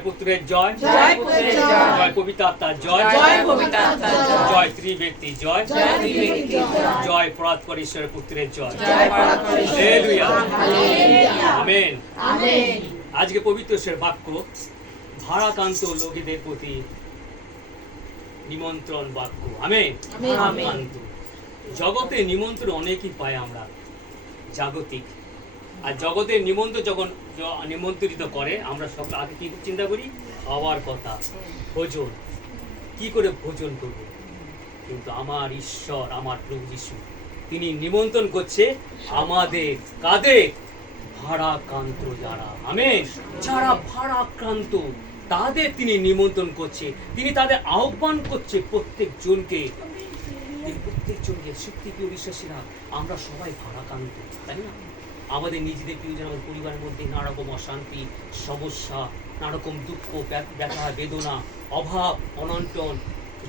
জয় পুত্রের জয়, জয় পুত্রের জয়, জয় পবিত্র আত্মার জয়, জয় পবিত্র আত্মার জয়, জয় ত্রিব্যক্তি জয়, জয় ত্রিব্যক্তি জয়, জয় পরাৎপর ঈশ্বরের পুত্রের জয়। জয় পরাৎপর ঈশ্বরের হালেলুয়া, হালেলুয়া, আমেন। আমেন। আজকে পবিত্র ঈশ্বরের বাক্য ভারাক্রান্ত লোকেদের প্রতি নিমন্ত্রণ বাক্য। আমেন। আমেন। ভারাক্রান্ত জগতে নিমন্ত্রণ অনেকই পাই আমরা, জাগতিক। আর জগতের নিমন্ত্রণ যখন নিমন্ত্রিত করে আমরা সব আগে কি চিন্তা করি? খাওয়ার কথা, ভোজন, কি করে ভোজন করব। কিন্তু আমার ঈশ্বর, আমার প্রভু যিশু, তিনি নিমন্ত্রণ করছে আমাদের, কাদের? ভারাক্রান্ত যারা, আমেন, যারা ভারাক্রান্ত তাদের তিনি নিমন্ত্রণ করছে, তিনি তাদের আহ্বান করছে প্রত্যেক জনকে। সত্যি প্রিয় বিশ্বাসীরা, আমরা সবাই ভারাক্রান্ত, তাই না? আমাদের নিজেদের প্রিয়জন, আমাদের পরিবারের মধ্যে নানা রকম অশান্তি, সমস্যা, নানা রকম দুঃখ, ব্যথা, বেদনা, অভাব, অনটন,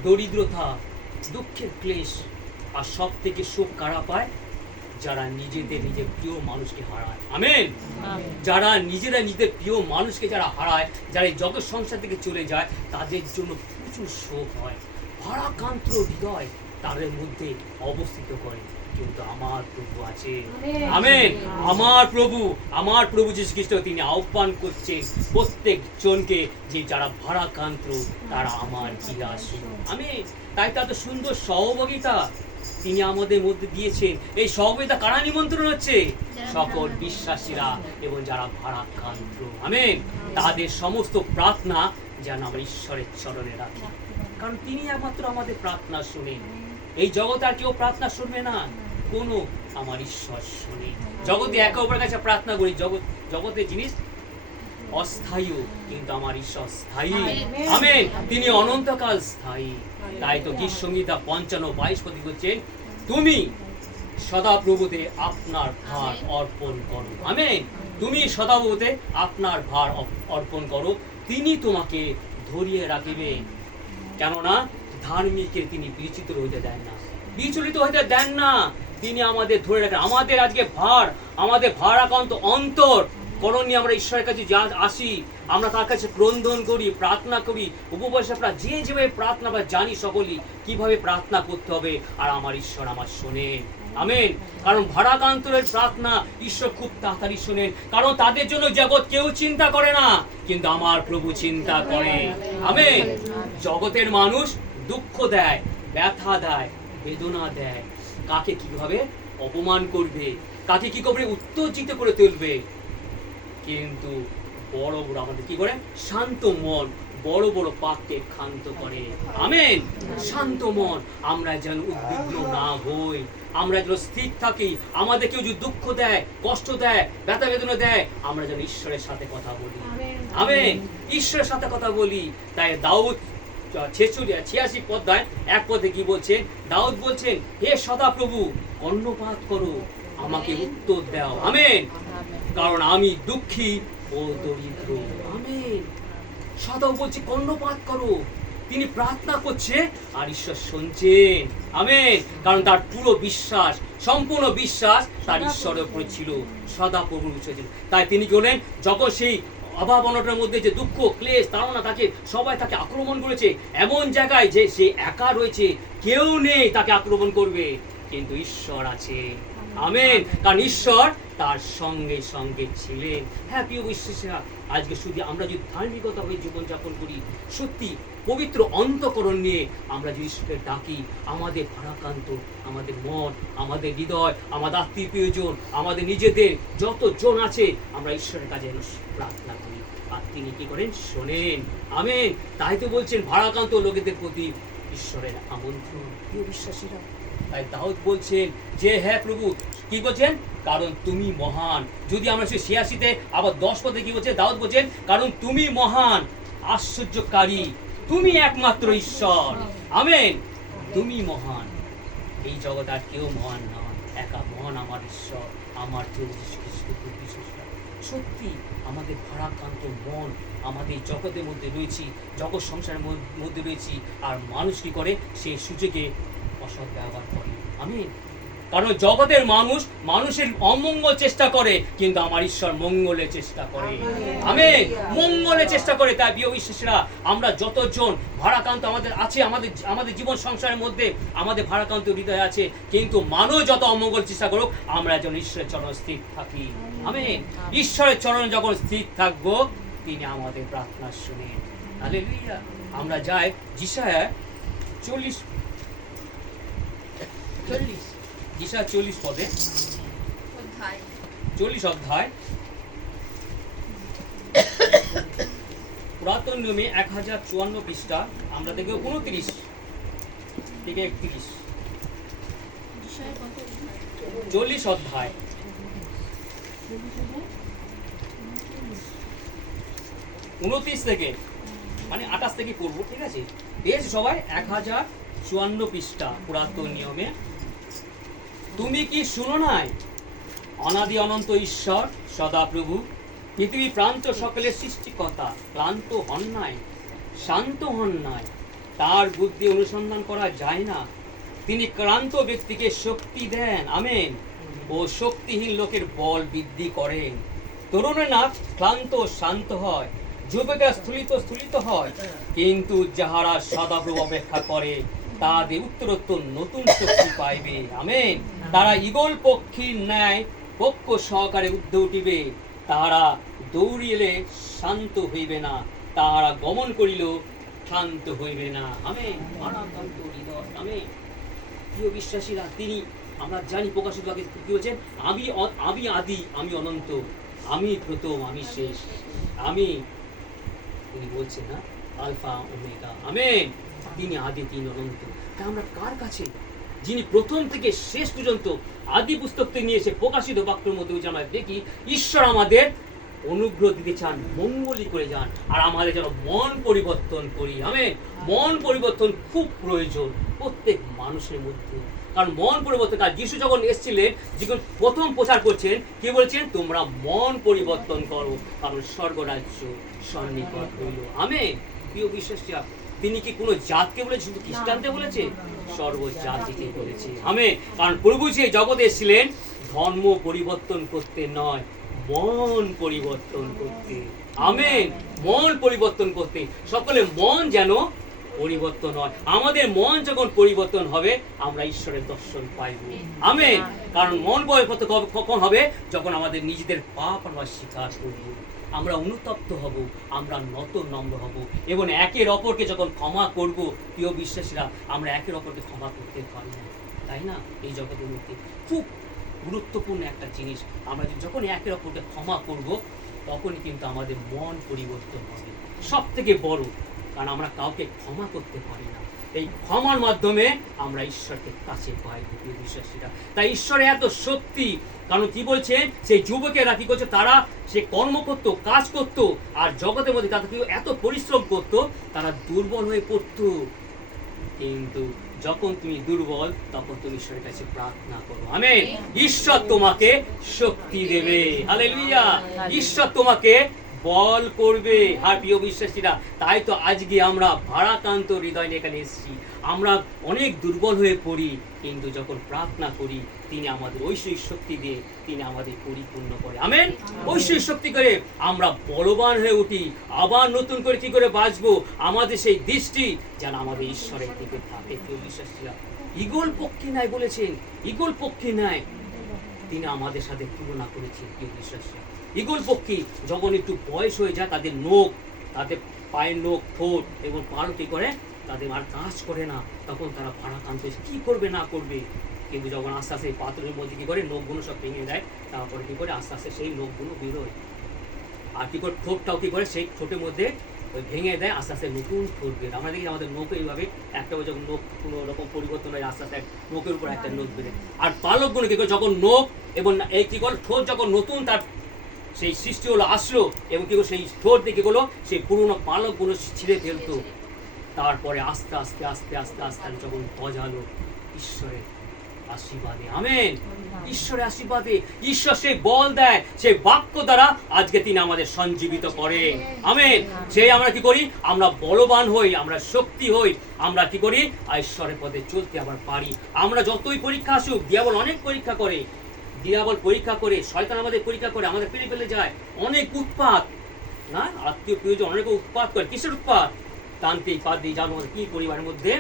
দরিদ্রতা, দুঃখের ক্লেশ। আর সব থেকে সুখ কারা পায়? যারা নিজেদের প্রিয় মানুষকে হারায়। আমেন। যারা নিজেরা নিজেদের প্রিয় মানুষকে যারা হারায়, যারা এই জগৎ সংসার থেকে চলে যায়, তাদের জন্য প্রচুর শোক হয়। ভারাক্রান্ত হৃদয় তাদের মধ্যে অবস্থিত করে। কিন্তু আমার প্রভু আছে, আমেন। আমার প্রভু যীশু খ্রিস্ট, তিনি আহ্বান করছেন প্রত্যেক জনকে যে যারা ভারাক্রান্ত তারা আমার গৃহে আসুন। আমেন। তাই তাদের সুন্দর সহযোগিতা তিনি আমাদের মধ্যে দিয়েছেন। এই সহযোগিতা কারা নিমন্ত্রণ হচ্ছে? সকল বিশ্বাসীরা এবং যারা ভারাক্রান্ত। আমেন। তাদের সমস্ত প্রার্থনা যেন আমরা ঈশ্বরের চরণে রাখি, কারণ তিনি একমাত্র আমাদের প্রার্থনা শোনেন। এই জগতে আর কেউ প্রার্থনা শুনবে না, কোনো আমার ঈশ্বর শুনে। জগতে একে অপরের কাছে প্রার্থনা করি, জগতের জিনিস অস্থায়ী, কিন্তু আমার ঈশ্বর স্থায়ী। আমেন। তিনি অনন্তকাল স্থায়ী। তাই তো গীত সংহিতা 55:22 পদে বলছেন, তুমি সদাপ্রভুতে আপনার ভার অর্পণ করো। আমেন। তুমি সদাপ্রভুতে আপনার ভার অর্পণ করো, তিনি তোমাকে ধরিয়ে রাখিবে। কেননা ধার্মিকের তিনি বিচলিত হইতে দেন না, বিচলিত হইতে দেন না। তিনি আমাদের ধরে রাখেন। আমাদের আজকে আমাদের ভারাক্রান্ত অন্তর করণীয়, আমরা ঈশ্বরের কাছে যা আসি, আমরা তার কাছে ক্রন্দন করি, প্রার্থনা করি, উপবাস। আমরা যেভাবে প্রার্থনা আমরা জানি সকলেই কিভাবে প্রার্থনা করতে হবে, আর আমার ঈশ্বর আমার শোনেন। আমেন। কারণ ভারাক্রান্তের প্রার্থনা ঈশ্বর খুব তাড়াতাড়ি শোনেন, কারণ তাদের জন্য জগৎ কেউ চিন্তা করে না, কিন্তু আমার প্রভু চিন্তা করে। আমেন। জগতের মানুষ দুঃখ দেয়, ব্যথা দেয়, বেদনা দেয়, কাকে কিভাবে অপমান করবে, কাকে কি করে উত্তেজিত করে তুলবে। কিন্তু বড় বড় আমাদের কি করে? শান্ত মন বড় বড় পাপকে ক্ষান্ত করে। আমেন। শান্ত মন, আমরা যেন উদ্বিগ্ন না হই, আমরা যেন স্থির থাকি। আমাদের কেউ যদি দুঃখ দেয়, কষ্ট দেয়, ব্যথা বেদনা দেয়, আমরা যেন ঈশ্বরের সাথে কথা বলি। আমেন। ঈশ্বরের সাথে কথা বলি। তাই দাউদ 86 অধ্যায় 1 পদে কি বলছেন? দাউদ বলছেন, হে সদাপ্রভু, কর্ণপাত করো, আমাকে উত্তর দাও। আমেন। কারণ আমি দুঃখী ও দরিদ্র। আমেন। সদাও বলছে কর্ণপাত করো। তিনি প্রার্থনা করছে আর ঈশ্বর শুনছেন। আমেন। কারণ তার পুরো বিশ্বাস, সম্পূর্ণ বিশ্বাস তার ঈশ্বরের উপরে ছিল, সদাপ্রভুর উপরে ছিল। তাই তিনি বলেন, যখন সেই অভাব অনটনের মধ্যে যে দুঃখ ক্লেশ তাড়না, সবাই তাকে আক্রমণ করেছে, এমন জায়গায় যে সে একা রয়েছে, কেউ নেই তাকে আক্রমণ করবে, কিন্তু ঈশ্বর আছে। আমেন। কারণ ঈশ্বর তার সঙ্গে সঙ্গে ছিলেন। হ্যাঁ প্রিয় বিশ্বাসীরা, আজকে শুধু আমরা যদি ধার্মিকতা হয়ে জীবনযাপন করি, সত্যি পবিত্র অন্তঃকরণ নিয়ে আমরা যদি ঈশ্বরকে ডাকি, আমাদের ভারাক্রান্ত আমাদের মন, আমাদের হৃদয়, আমাদের আত্মীয় প্রিয়জন, আমাদের নিজেদের যত জন আছে, আমরা ঈশ্বরের কাছে প্রার্থনা করি, আর তিনি কি করেন? শোনেন। আমেন। তাই তো বলছেন ভারাক্রান্ত লোকেদের প্রতি ঈশ্বরের আমন্ত্রণ। প্রিয় বিশ্বাসীরা, তাই দাউদ বলছেন যে, হ্যাঁ প্রভু, কি বলছেন? কারণ তুমি মহান। যদি আমরা সে 86-তে আবার 10 পদে কি বলছে? দাউদ বলছেন, কারণ তুমি মহান, আশ্চর্যকারী, তুমি একমাত্র ঈশ্বর। আমেন। তুমি মহান, এই জগৎ আর কেউ মহান না, একা মহান আমার ঈশ্বর, আমার প্রভু যীশু খ্রিস্ট। সত্যি আমাদের ভারাক্রান্ত মন, আমাদের জগতের মধ্যে রয়েছি, জগৎ সংসারের মধ্যে রয়েছি, আর মানুষ কি করে? সেই সুযোগে অসৎ ব্যবহার করে। আমেন। কারণ জগতের মানুষ মানুষের অমঙ্গল চেষ্টা করে, কিন্তু আমার ঈশ্বর মঙ্গলের চেষ্টা করে। আমেন। মঙ্গলের চেষ্টা করে। তাই প্রিয় বিশ্বাসীরা, আমরা যতজন ভারাক্রান্ত আমাদের আছে, আমাদের জীবন সংসারের মধ্যে আমাদের ভারাক্রান্ত হৃদয় আছে, কিন্তু মানুষ যত অমঙ্গল চেষ্টা করুক, আমরা যেন ঈশ্বরের চরণ স্থির থাকি। আমেন। ঈশ্বরের চরণে যখন স্থির থাকবো, তিনি আমাদের প্রার্থনা শুনেন। হালেলুয়া। আমরা যাই যিশায়া 40 পদে, 40 অধ্যায়, পুরাতন নিয়মে 1054 পৃষ্ঠা, আমরা দেখব 29 থেকে 31। 40 অধ্যায়, 29 থেকে, মানে 28 থেকে পড়ব, ঠিক আছে? বেশ সবাই 1054 পৃষ্ঠা পুরাতন নিয়মে। তুমি কি শুনো নাই, অনাদি অনন্ত ঈশ্বর সদাপ্রভু, পৃথিবী প্রান্ত সকলের সৃষ্টিকর্তা ক্লান্ত হন নাই, শান্ত হন নাই, তার বুদ্ধি অনুসন্ধান করা যায় না। তিনি ক্লান্ত ব্যক্তিকে শক্তি দেন, আমেন, ও শক্তিহীন লোকের বল বৃদ্ধি করেন। তরুণেরা ক্লান্ত শান্ত হয়, যুবকেরা স্থুলিত হয়, কিন্তু যাহারা সদাপ্রভু অপেক্ষা করে তাদের উত্তরোত্তর নতুন শক্তি পাইবে। আমেন। তারা ঈগল পক্ষীর ন্যায় পক্ষ সহকারে ঊর্ধ্বে উঠিবে, তারা দৌড়িলে শান্ত হইবে না, তারা গমন করিল ক্লান্ত হইবে না। আমেন। ভারাক্রান্ত হৃদয়। আমেন। প্রিয় বিশ্বাসীরা, তিনি, আমরা জানি প্রকাশিত বাক্যে কি বলছেন, আমি আদি, আমি অনন্ত, আমি প্রথম, আমি শেষ, আমি, তিনি বলছেন না, আলফা ওমেগা। আমেন। তিনি আদি, তিনি অনন্ত। তা আমরা কার কাছে, যিনি প্রথম থেকে শেষ পর্যন্ত আদি পুস্তক থেকে নিয়ে এসে প্রকাশিত বাক্যের মধ্যে আমরা দেখি ঈশ্বর আমাদের অনুগ্রহ দিতে চান, মঙ্গলই করে যান, আর আমাদের যেন মন পরিবর্তন করি। আমেন। মন পরিবর্তন খুব প্রয়োজন প্রত্যেক মানুষের মধ্যে, কারণ মন পরিবর্তন, কারণ যিশু যখন এসেছিলেন, যখন প্রথম প্রচার করছেন, কি বলছেন, তোমরা মন পরিবর্তন করো, কারণ স্বর্গরাজ্য সন্নিকট হইল। আমেন। প্রিয় বিশ্বাসীরা, তিনি কি কোনো জাতকে বলেছে, শুধু খ্রিস্টানকে বলেছে? সর্বজাতিকে বলেছে। আমেন। কারণ প্রভু যে জগতে এসেছিলেন ধর্ম পরিবর্তন করতে নয়, মন পরিবর্তন করতে। আমেন। মন পরিবর্তন করতে। সকলে মন যেন পরিবর্তন হয়। আমাদের মন যখন পরিবর্তন হবে, আমরা ঈশ্বরের দর্শন পাইব। আমেন। কারণ মন পরিবর্তন কখন হবে? যখন আমাদের নিজেদের পাপ আমরা স্বীকার করব, আমরা অনুতপ্ত হব, আমরা নত নম্র হব, এবং একের অপরকে যখন ক্ষমা করব। প্রিয় বিশ্বাসীরা, আমরা একের অপরকে ক্ষমা করতে পারি না, তাই না? এই জগতের মধ্যে খুব গুরুত্বপূর্ণ একটা জিনিস, আমরা যখন একের অপরকে ক্ষমা করব, তখনই কিন্তু আমাদের মন পরিবর্তন হবে। সব থেকে বড়, কারণ আমরা কাউকে ক্ষমা করতে পারি না, এই ক্ষমার মাধ্যমে আমরা ঈশ্বরকে কাছে পাই। প্রিয় বিশ্বাসীরা, তাই ঈশ্বরের এত শক্তি, কারণ কি বলছেন, সেই যুবকেরা কি করছে, তারা সে কর্ম করত, কাজ করত, আর জগতের মধ্যে তারা এত পরিশ্রম করত, তারা দুর্বল হয়ে পড়ত। কিন্তু যখন তুমি দুর্বল, তখন তুমি ঈশ্বরের কাছে প্রার্থনা করো। আমেন। ঈশ্বর তোমাকে শক্তি দেবে। হালেলুয়া। ঈশ্বর তোমাকে বল করবে। আর প্রিয় বিশ্বাসীরা, তাই তো আজকে আমরা ভারাক্রান্ত হৃদয় নিয়ে এখানে এসেছি। আমরা অনেক দুর্বল হয়ে পড়ি, কিন্তু যখন প্রার্থনা করি, তিনি আমাদের ঐশ্বরিক শক্তি দিয়ে তিনি আমাদের পরিপূর্ণ করে। আমেন। ঐশ্বরিক শক্তি করে আমরা বলবান হয়ে উঠি, আবার নতুন করে কি করে বাঁচবো, আমাদের সেই দৃষ্টি যেন আমাদের ঈশ্বরের দিকে থাকে। প্রিয় বিশ্বাসীরা, ঈগল পক্ষী নাই বলেছেন, ঈগল পক্ষী নাই তিনি আমাদের সাথে তুলনা করেছেন। প্রিয় বিশ্বাসীরা, ঈগল পক্ষী যখন একটু বয়স হয়ে যায়, তাদের নখ, তাদের পায়ের নখ, ঠোঁট এবং পাড় কি করে, তাদের আর কাজ করে না, তখন তারা ভারাক্রান্ত কি করবে না করবে। কিন্তু যখন আস্তে আস্তে পাথরের মধ্যে কি করে নখগুলো সব ভেঙে দেয়, তারপরে কি করে আস্তে আস্তে সেই নখগুলো বেরোয়, আর কি করে ঠোঁটটাও কি করে সেই ঠোঁটের মধ্যে ওই ভেঙে দেয়, আস্তে আস্তে নতুন ঠোঁট বের। আমরা দেখি আমাদের নখ এইভাবে একটা যখন নখ কোনো রকম পরিবর্তন হয়, আস্তে আস্তে নখের উপর একটা নখ বেরোয়। আর পালকগুলো কি করে, যখন নখ এবং এই কি করে ঠোঁট যখন নতুন তার সেই সৃষ্টি হলো, আসলো, এবং কি সেই ঠোঁট দিয়ে কি করলো, সেই পুরোনো পালকগুলো ছিঁড়ে ফেলতো। তারপরে আস্তে আস্তে আস্তে আস্তে আস্তে যখন গজালো ঈশ্বরের আশীর্বাদে। আমেন। ঈশ্বরের আশীর্বাদে ঈশ্বর সেই বল দেয়, সেই বাক্য দ্বারা আজকে তিনি আমাদের সঞ্জীবিত করে। আমেন। সেই আমরা কি করি? আমরা বলবান হই, আমরা শক্তি হই, আমরা কি করি? ঈশ্বরের পথে চলতে আবার পারি। আমরা যতই পরীক্ষা আসুক, দিয়াবল অনেক পরীক্ষা করে, দিয়াবল পরীক্ষা করে, শয়তান আমাদের পরীক্ষা করে, আমাদের পেরে ফেলে যায়, অনেক উৎপাত না, আত্মীয় প্রিয়জন অনেক উৎপাত করে। কিসের উৎপাত? তান্ত্রিক পাদ্রী জানো কি পরিবারের মধ্যে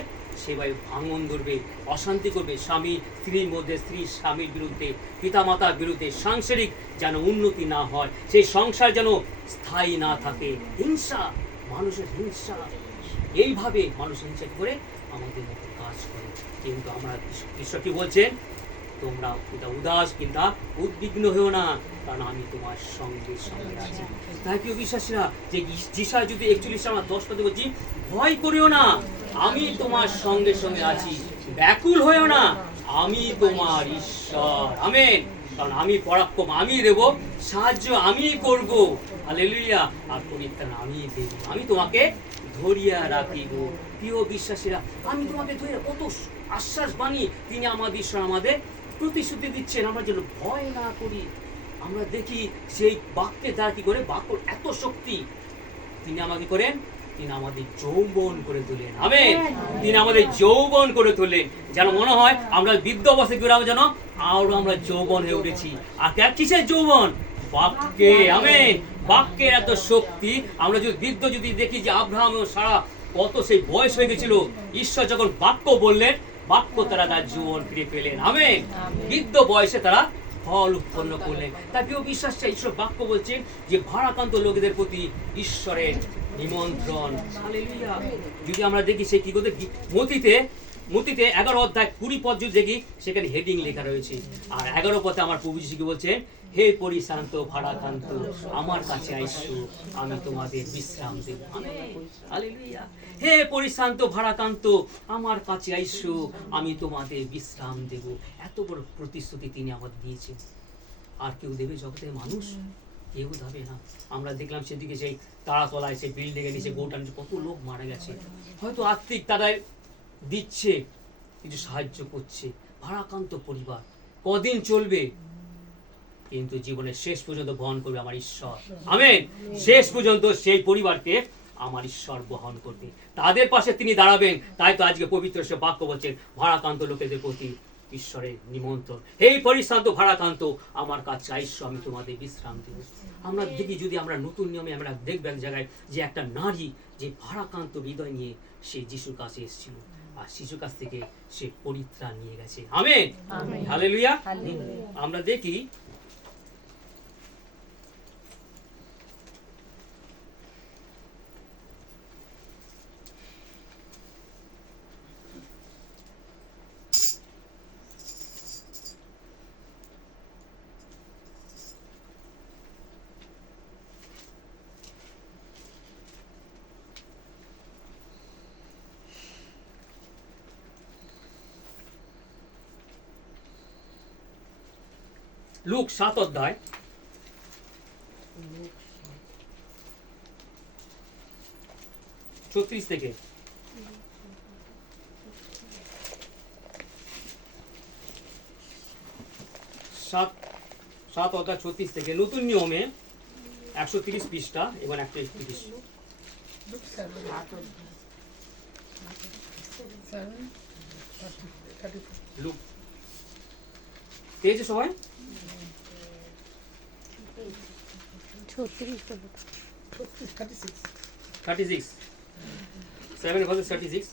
সেভাবে ভাঙন ধরবে, অশান্তি করবে, স্বামী স্ত্রীর মধ্যে, স্ত্রী স্বামীর বিরুদ্ধে, পিতামাতার বিরুদ্ধে, সাংসারিক যেন উন্নতি না হয়, সেই সংসার যেন স্থায়ী না থাকে। হিংসা, মানুষের হিংসা, এইভাবে মানুষ হিংসা করে আমাদের মধ্যে কাজ করে। কিন্তু আমরা ঈশ্বর কি বলছেন? তোমরা উদাস কিংবা উদ্বিগ্ন হয়েও না, কারণ আমি তোমার সঙ্গে সঙ্গে আছি। তাই প্রিয় বিশ্বাসীরা, যে যিশা যদি 41 আমরা 10 পদে বলছি, ভয় করিও না, আমি তোমার সঙ্গে সঙ্গে আছি, ব্যাকুল হয়েও না, আমি তোমার ঈশ্বর। আমেন। কারণ আমি পরাক্রম আমি দেব, সাহায্য আমি করব, হালেলুয়া, আর পরিত্রাণ আমি দেব, আমি তোমাকে ধরিয়া রাখিব। প্রিয় বিশ্বাসীরা, আমি তোমাকে ধরে, কত আশ্বাস বাণী তিনি আমাদের ঈশ্বর আমাদের প্রতিশ্রুতি দিচ্ছেন, আমরা যেন ভয় না করি। আমরা দেখি সেই বাক্যের দ্বারা কি করে, বাক্য এত শক্তি, তিনি আমাকে করেন, তিনি আমাদের যৌবন করে তোলেন। আমেন। তিনি আমাদের যৌবন করে তোলেন, যেন মনে হয় আমরা বৃদ্ধ অবস্থায় কি যেন আরো আমরা যৌবন হয়ে উঠেছি। আর কিসের যৌবন? বাক্যে। আমেন। বাক্যের এত শক্তি। আমরা যদি বৃদ্ধ যদি দেখি যে আব্রাহাম ও সারা কত সেই বয়স হয়ে গেছিল, ঈশ্বর যখন বাক্য বললেন, বাক্য তারা তার জীবন ফিরে পেলেন। আমেন। বৃদ্ধ বয়সে তারা ফল উৎপন্ন করলেন। তাই প্রিয় বিশ্বাস, ঈশ্বর বাক্য বলছেন যে ভারাক্রান্ত লোকেদের প্রতি ঈশ্বরের নিমন্ত্রণ। হালেলুয়া। যদি আমরা দেখি সে কি করতে, মতিতে 11 অধ্যায় 20 পদ যদি দেখি, সেখানে হেডিং লেখা রয়েছে। আর 11 পদে আমার প্রভু যিশু কি বলছেন? হে পরিশ্রান্ত ভারাক্রান্ত, আমার কাছে আইসো, আমি তোমাদের বিশ্রাম দেব। হালেলুয়া। হে পরিশ্রান্ত ভারাক্রান্ত, আমার কাছে আইসো, আমি তোমাদের বিশ্রাম দেব। এত বড় প্রতিশ্রুতি তিনি আমাদের দিয়েছেন। আর কেউ দেবে জগতের মানুষ? কেউ দেবে না। আমরা দেখলাম সেদিকে সেই তারাতলায়, সেই বিল্ডিং এর নিচে গোটার নিচে কত লোক মারা গেছে। হয়তো আর্থিক তারাই দিচ্ছে, কিছু সাহায্য করছে। ভারাক্রান্ত পরিবার কদিন চলবে? কিন্তু জীবনের শেষ পর্যন্ত বহন করবে আমার ঈশ্বর। আমেন। শেষ পর্যন্ত সেই পরিবারকে আমার ঈশ্বর বহন করবে, তাদের পাশে তিনি দাঁড়াবেন। তাই তো আজকে পবিত্র সে বাক্য বলছেন, ভারাক্রান্ত লোকেদের প্রতি ঈশ্বরের নিমন্ত্রণ। এই পরিশ্রান্ত ভারাক্রান্ত, আমার কাছে আইসো, আমি তোমাদের বিশ্রাম দেব। আমরা দেখি, যদি আমরা নতুন নিয়মে আমরা দেখব এক জায়গায় যে একটা নারী যে ভারাক্রান্ত হৃদয় নিয়ে সে যিশুর কাছে এসেছিল, আর শিশুর কাছ থেকে সে পরিত্রাণ নিয়ে গেছে। আমেন। হালেলুয়া। আমরা দেখি লুক 7 অধ্যায় 36 থেকে। 7 অধ্যায় 36 থেকে। নতুন নিয়মে 130 পৃষ্ঠা এবং 131। লুক পেয়েছে সবাই? 36 7:36।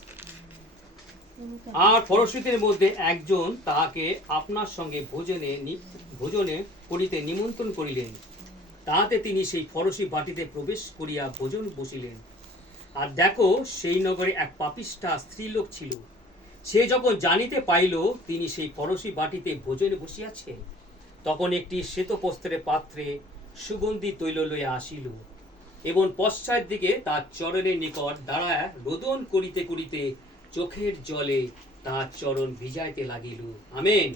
আর ফরশীদের মধ্যে একজন তাহাকে আপনার সঙ্গে ভোজনে করিতে নিমন্ত্রণ করিলেন। তাহাতে তিনি সেই ফরশী বাটিতে প্রবেশ করিয়া ভোজন বসিলেন। আর দেখো, সেই নগরে এক পাপিষ্ঠা স্ত্রীলোক ছিল। সে যখন জানিতে পাইল তিনি সেই ফরশী বাটিতে ভোজনে বসিয়াছেন, তখন একটি শ্বেতবস্ত্রের পাত্রে সুগন্ধি তৈল লইয়া আসিল, এবং পশ্চাৎ দিকে তার চরণের নিকট দাঁড়ায় রোদন করিতে করিতে চোখের জলে তার চরণ ভিজাইতে লাগিল। আমেন।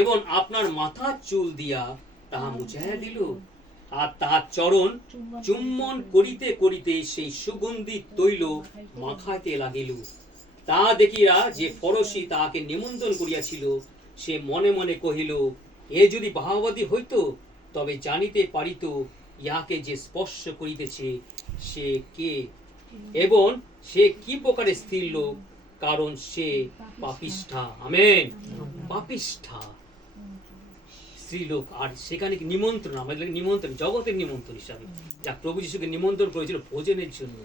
এবং আপনার মাথার চুল দিয়া তাহা মুছাইয়া দিল, আর তাহার চরণ চুম্বন করিতে করিতে সেই সুগন্ধি তৈল মাখাইতে লাগিল। তা দেখিয়া যে ফরশী তাহাকে নিমন্ত্রণ করিয়াছিল, সে মনে মনে কহিল, এ যদি ভাবাবাদী হইতো তবে জানিতে পারিত ইহাকে যে স্পর্শ করিতেছে সে কে এবং সে কি প্রকারের স্ত্রী লোক, কারণ সে পাপিষ্ঠা। আমেন। পাপিষ্ঠা স্ত্রীলোক। আর সেখানে কি নিমন্ত্রণ, আমাদের নিমন্ত্রণ, জগতের নিমন্ত্রণ হিসাবে যা প্রভু যিশুকে নিমন্ত্রণ করেছিল ভোজনের জন্য।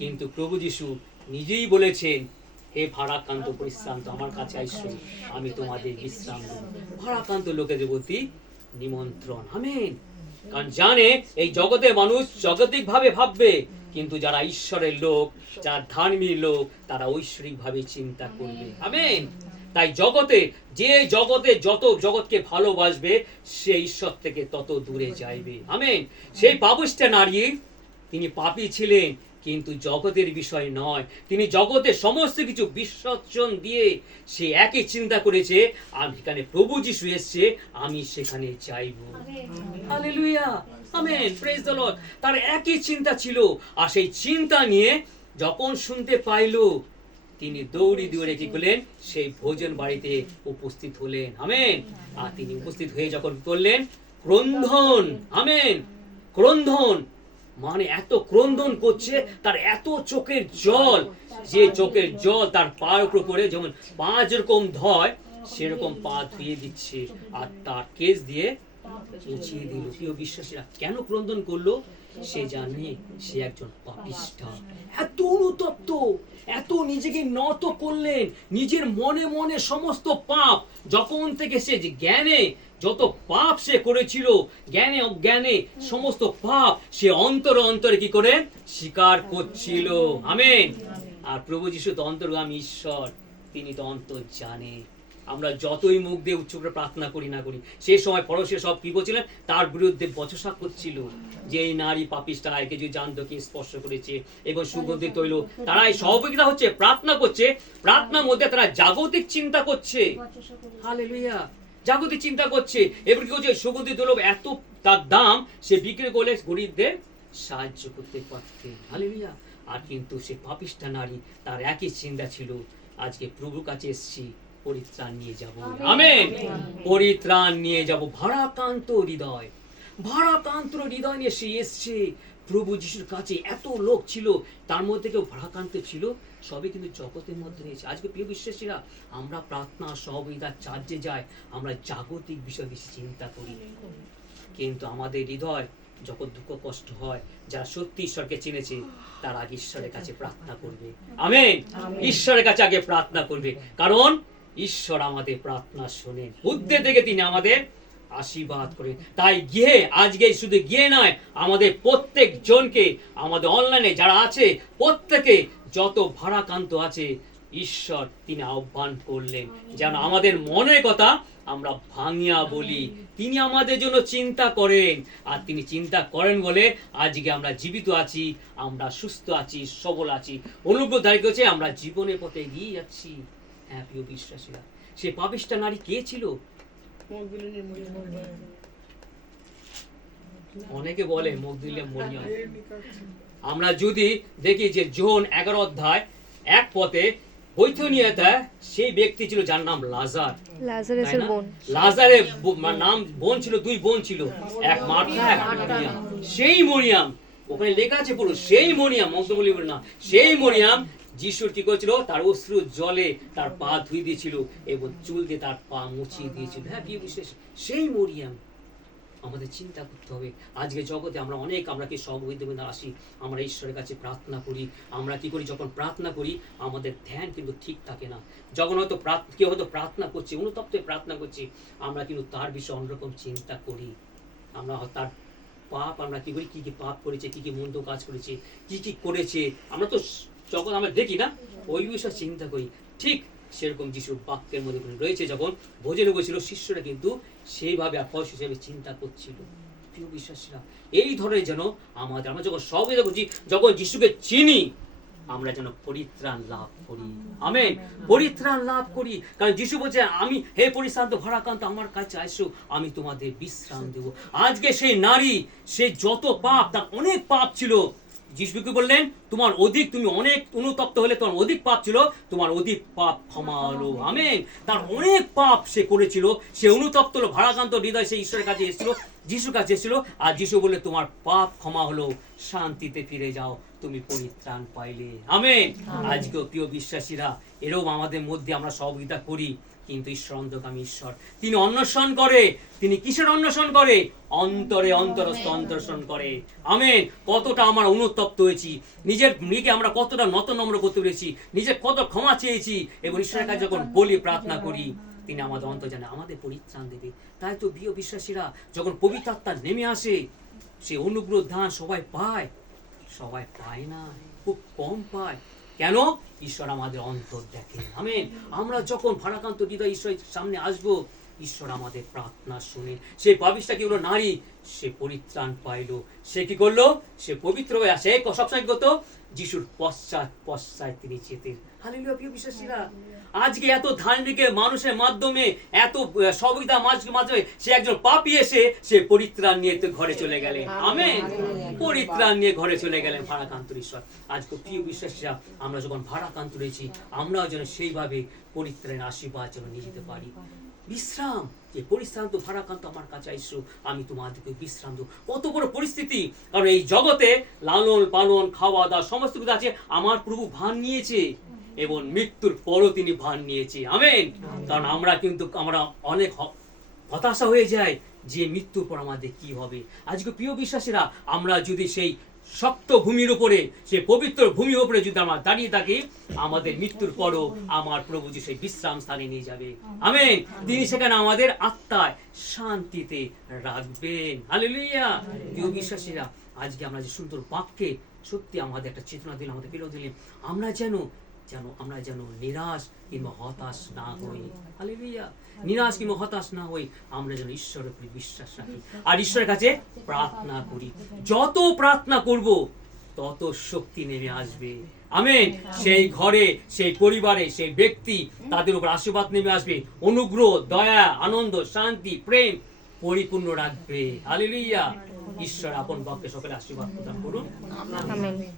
কিন্তু প্রভু যিশু নিজেই বলেছেন, হে ভারাক্রান্ত পরিশ্রান্ত আমার কাছে আইসো, আমি তোমাদের বিশ্রাম দেব। ভারাক্রান্ত লোকেদের প্রতি নিমন্ত্রণ। আমেন। কারণ জানে এই জগতের মানুষ জগতিক ভাবে ভাববে, কিন্তু যারা ঈশ্বরের লোক, যারা ধার্মিক লোক, তারা ঐশ্বরিক ভাবে চিন্তা করবে। আমেন। তাই জগতে যত জগৎকে ভালোবাসবে সে ঈশ্বর থেকে তত দূরে যাইবে। আমেন। সেই পাপিষ্ঠা নারী, তিনি পাপী ছিলেন, কিন্তু জগতের বিষয় নয়। তিনি জগতের সমস্ত কিছু বিসর্জন দিয়ে সে একই চিন্তা করেছে, আমি এখানে প্রভু যিশু এসেছে, আমি সেখানে যাইব। Hallelujah. Amen. Praise the lord. তার একই চিন্তা ছিল। আর সেই চিন্তা নিয়ে যখন শুনতে পাইল, তিনি দৌড়ি দৌড়ে কি করলেন, সেই ভোজন বাড়িতে উপস্থিত হলেন। আমেন। আর তিনি উপস্থিত হয়ে যখন করলেন ক্রন্দন। আমেন। ক্রন্দন মানে এত ক্রন্দন করছে, তার এত চোখের জল, যে চোখের জল তার পায়ের উপর পড়ে, যেমন পা যেরকম ধয় সেরকম পা ধুয়ে দিচ্ছে, আর তার কেশ দিয়ে মুছিয়ে দিল। প্রিয় বিশ্বাসীরা, কেন ক্রন্দন করলো? সে জানে সে একজন পাপিষ্ঠা। এত অনুতপ্ত, এত নিজেকে নত করলেন, নিজের মনে মনে সমস্ত পাপ, যখন থেকে সে জ্ঞানে যত পাপ সে করেছিল, জ্ঞানে অজ্ঞানে সমস্ত পাপ সে অন্তরে অন্তরে কি করে স্বীকার করছিল। আমেন। আর প্রভু যিশু তো অন্তর্গামী ঈশ্বর, তিনি তো অন্তর জানে। আমরা যতই মুখ দিয়ে উচ্চ করে প্রার্থনা করি না করি, সেই সময় পরশে সব কি করছিলেন, তার বিরুদ্ধে বচসা করছিল, যে এই নারী পাপিষ্ঠা, একে যে জানতো কে স্পর্শ করেছে, এবং সুগন্ধি তৈল। তারা এই সহযোগিতা হচ্ছে, প্রার্থনা করছে, প্রার্থনার মধ্যে তারা জাগতিক চিন্তা করছে। হালেলুয়া। জাগতিক চিন্তা করছে। এবার কি করছে, সুগন্ধি তৈল এত তার দাম, সে বিক্রি করলে গরিবদের সাহায্য করতে পারতেন। হালেলুয়া। আর কিন্তু সে পাপিষ্ঠা নারী, তার একই চিন্তা ছিল, আজকে প্রভুর কাছে এসেছি, পরিত্রাণ নিয়ে যাব। আমেন। পরিত্রাণ নিয়ে যাব। ভারাক্রান্ত হৃদয়, ভারাক্রান্ত হৃদয় নিয়ে সে এসছে প্রভু যিশুর কাছে। এত লোক ছিল, তার মধ্যে কেউ ভারাক্রান্ত ছিল, সবই কিন্তু জগতের মধ্যে রয়েছে। আজকে প্রিয় বিশ্বাসীরা, আমরা প্রার্থনা সহযোগিতা চার্জে যাই, আমরা জাগতিক বিষয় বেশি চিন্তা করি, কিন্তু আমাদের হৃদয় যখন দুঃখ কষ্ট হয়, যারা সত্যি ঈশ্বরকে চিনেছে, তারা আগে ঈশ্বরের কাছে প্রার্থনা করবে। আমেন। ঈশ্বরের কাছে আগে প্রার্থনা করবে, কারণ ঈশ্বর আমাদের প্রার্থনা শোনেন, বুদ্ধি থেকে তিনি আমাদের আশীর্বাদ করেন। তাই গিয়ে, আজকে শুধু গিয়ে নয়, আমাদের প্রত্যেক জনকে, আমাদের অনলাইনে যারা আছে প্রত্যেকে, যত ভারাক্রান্ত আছে, ঈশ্বর তিনি আহ্বান করলেন যেন আমাদের মনের কথা আমরা ভাঙিয়া বলি। তিনি আমাদের জন্য চিন্তা করেন, আর তিনি চিন্তা করেন বলে আজকে আমরা জীবিত আছি, আমরা সুস্থ আছি, সবল আছি, অনুগ্রহ দাঁড়িয়ে গেছে, আমরা জীবনের পথে এগিয়ে যাচ্ছি। হ্যাঁ প্রিয় বিশ্বাসীরা, সে পাপিষ্ঠা নারী কে ছিল? অনেকে বলে মগদলিনী মরিয়ম। আমরা যদি দেখি যে যোহন 11 অধ্যায় 1 পদে, বৈথনিয়াতে সেই ব্যক্তি ছিল যার নাম লাজার। লাজারের নাম বোন ছিল, 2 বোন ছিল, এক মার্থা, এক মরিয়াম। সেই মরিয়াম, ওখানে লেখা আছে পুরো, সেই মরিয়াম, মগদলিনী না, সেই মরিয়াম যিশুর কি করেছিল, তার অশ্রু জলে তার পা ধুয়ে দিয়েছিল এবং চুল দিয়ে তার পা মুছিয়ে দিয়েছিল। হ্যাঁ প্রিয় বিশেষ, সেই মরিয়াম। আমাদের চিন্তা করতে হবে, আজকে জগতে আমরা কি সহযোগিতা আসি, আমরা ঈশ্বরের কাছে প্রার্থনা করি, আমরা কি করি, যখন প্রার্থনা করি আমাদের ধ্যান কিন্তু ঠিক থাকে না। যখন হয়তো কেউ হয়তো প্রার্থনা করছে, অনুতপ্ত প্রার্থনা করছি, আমরা কিন্তু তার বিষয়ে অন্যরকম চিন্তা করি। আমরা তার পাপ, আমরা কি করি, কি কি পাপ করেছে, কি কি মন্দ কাজ করেছে, কি কি করেছে, আমরা তো যখন আমরা দেখি না, ওই বিষয়ে চিন্তা করি। ঠিক সেরকম যিশুর বাক্যের মধ্যে রয়েছে, যখন ভোজনে বসেছিল শিষ্যরা কিন্তু সেইভাবে ফল হিসেবে চিন্তা করছিল। প্রিয় বিশ্বাসীরা, এই ধরনের যেন আমরা যখন সহযোগিতা করছি, যখন যিশুকে চিনি, আমরা যেন পরিত্রাণ লাভ করি। আমেন। পরিত্রাণ লাভ করি, কারণ যিশু বলছে, আমি হে পরিশ্রান্ত ভারাক্রান্ত আমার কাছে আসো, আমি তোমাদের বিশ্রাম দেব। আজকে সেই নারী, সে যত পাপ, তার অনেক পাপ ছিল, যিশুকে বললেন তোমার অধিক, তুমি অনেক অনুতপ্ত হলে তোমার অধিক পাপ ছিল, তোমার অধিক পাপ ক্ষমা হলো। আমেন। তার অনেক পাপ সে করেছিল, সে অনুতপ্ত হলো, ভারাক্রান্ত হৃদয় সে ঈশ্বরের কাছে এসেছিল, যিশুর কাছে এসেছিল। আর যিশু বললে তোমার পাপ ক্ষমা হলো, শান্তিতে ফিরে যাও, তুমি পরিত্রাণ পাইলে। আমেন। আজকেও প্রিয় বিশ্বাসীরা, এরকম আমাদের মধ্যে আমরা সহযোগিতা করি, কিন্তু ঈশ্বর অন্তর্গামী ঈশ্বর, তিনি অন্বেষণ করে। তিনি কিসের অন্বেষণ করে? অন্তরে অন্তরস্থ অন্বেষণ করে। আমেন। কতটা আমরা অনুতপ্ত হয়েছি, নিজকে আমরা কতটা নম্র করতে পেরেছি, নিজে কত ক্ষমা চেয়েছি, এবং ঈশ্বরের কাছে যখন বলি, প্রার্থনা করি, তিনি আমাদের অন্তর জানে, আমাদের পরিত্রাণ দেবে। তাই তো প্রিয় বিশ্বাসীরা, যখন পবিত্র আত্মা নেমে আসে, সে অনুগ্রহ দান সবাই পায়, সবাই পায় না, খুব কম পায়। কেন? ঈশ্বর আমাদের অন্তর দেখে। আমেন। আমরা যখন ভারাক্রান্ত হৃদয় ঈশ্বরের সামনে আসবো, ঈশ্বর আমাদের প্রার্থনা শুনে। সেই পাপিষ্ঠটা কি হলো? নারী, সে পরিত্রাণ পাইলো। সে কি করলো? সে পবিত্র হয়ে আসে। সবসময় কত যিশুর পশ্চাৎ তিনি যেতেন। হালেলুয়া প্রিয় বিশ্বাসীরা, আজকে এত ধার্মিকের মানুষের মাধ্যমে, এত সহযোগিতা মাধ্যমে সে একজন পাপী এসে সে পরিত্রাণ নিয়ে তো ঘরে চলে গেলেন। আমেন। পরিত্রাণ নিয়ে ঘরে চলে গেলেন ভারাক্রান্ত ঈশ্বর। আজকে প্রিয় বিশ্বাসীরা, আমরা যখন ভারাক্রান্ত রয়েছি, আমরাও যেন সেইভাবে পরিত্রাণের আশীর্বাদ যেন নিয়ে যেতে পারি। বিশ্রাম, যে পরিশ্রান্ত ভারাক্রান্ত আমার কাছে এসো, আমি তোমাদেরকে বিশ্রাম দেব। কত বড় পরিস্থিতি! কারণ এই জগতে লালন পালন, খাওয়া দাওয়া সমস্ত কিছু আছে, আমার প্রভু ভান নিয়েছে, এবং মৃত্যুর পরও তিনি ভান নিয়েছে। আমেন। কারণ আমরা অনেক হতাশা হয়ে যায় যে মৃত্যুর পর আমাদের কি হবে। আজকে প্রিয় বিশ্বাসীরা, আমরা যদি সেই শক্ত ভূমির উপরে, সেই পবিত্র ভূমির উপরে যদি আমরা দাঁড়িয়ে থাকি, আমাদের মৃত্যুর পরও আমার প্রভু যে সেই বিশ্রাম স্থানে নিয়ে যাবে। আমেন। তিনি সেখানে আমাদের আত্মায় শান্তিতে রাখবেন। হালেলুয়া প্রিয় বিশ্বাসীরা, আজকে আমরা যে সুন্দর বাক্যে সত্যি আমাদের একটা চেতনা দিলেন, আমাদের প্রেরণা দিলেন, আমরা যেন নিরাশ কিংবা হতাশ না হই। হালেলুয়া। নিরাশ কিংবা হতাশ না হই, আমরা যেন ঈশ্বরের উপরে বিশ্বাস রাখি আর ঈশ্বরের কাছে প্রার্থনা করি। যত প্রার্থনা করব, তত শক্তি নেমে আসবে। আমেন। সেই ঘরে, সেই পরিবারে, সেই ব্যক্তি, তাদের উপর আশীর্বাদ নেমে আসবে। অনুগ্রহ, দয়া, আনন্দ, শান্তি, প্রেম পরিপূর্ণ রাখবে। হালেলুয়া। ঈশ্বর আপন বাক্যে সকলে আশীর্বাদ প্রদান করুন। আমেন।